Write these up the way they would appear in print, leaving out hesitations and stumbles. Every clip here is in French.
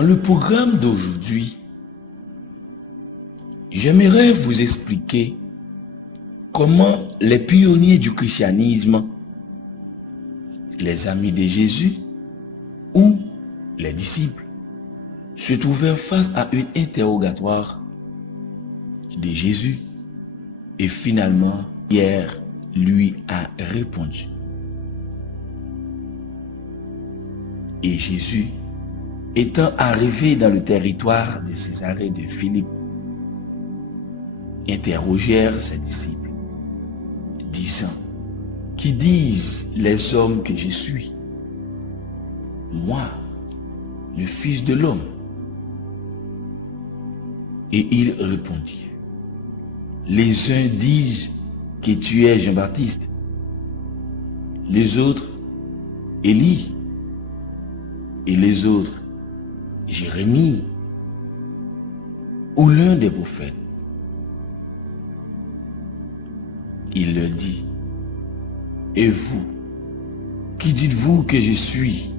Dans le programme d'aujourd'hui, j'aimerais vous expliquer comment les pionniers du christianisme, les amis de Jésus ou les disciples, se trouvèrent face à une interrogatoire de Jésus et finalement Pierre lui a répondu. Et Jésus, étant arrivé dans le territoire de Césarée de Philippe, interrogèrent ses disciples, disant: qui disent les hommes que je suis? Moi, le Fils de l'homme. Et il répondit: les uns disent que tu es Jean-Baptiste, les autres Élie, et les autres Jérémie, ou l'un des prophètes. Il leur dit: et vous, qui dites-vous que je suis?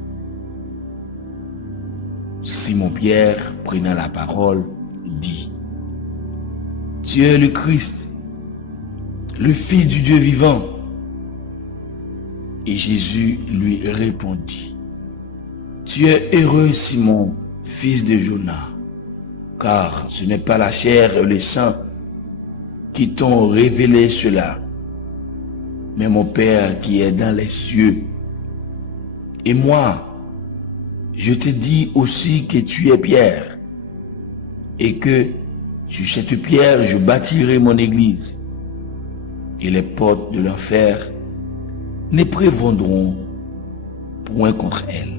Simon-Pierre, prenant la parole, dit: tu es le Christ, le Fils du Dieu vivant. Et Jésus lui répondit: tu es heureux, Simon, fils de Jonas, car ce n'est pas la chair et le sang qui t'ont révélé cela, mais mon Père qui est dans les cieux. Et moi, je te dis aussi que tu es Pierre, et que sur cette pierre je bâtirai mon église, et les portes de l'enfer ne prévaudront point contre elle.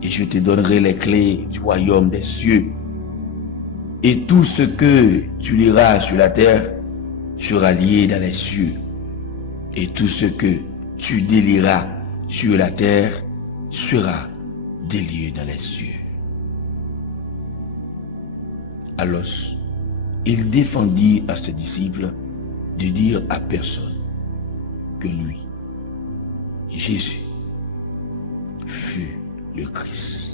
Et je te donnerai les clés du royaume des cieux. Et tout ce que tu liras sur la terre sera lié dans les cieux. Et tout ce que tu délieras sur la terre sera délié dans les cieux. Alors, il défendit à ses disciples de dire à personne que lui, Jésus, fut le Christ.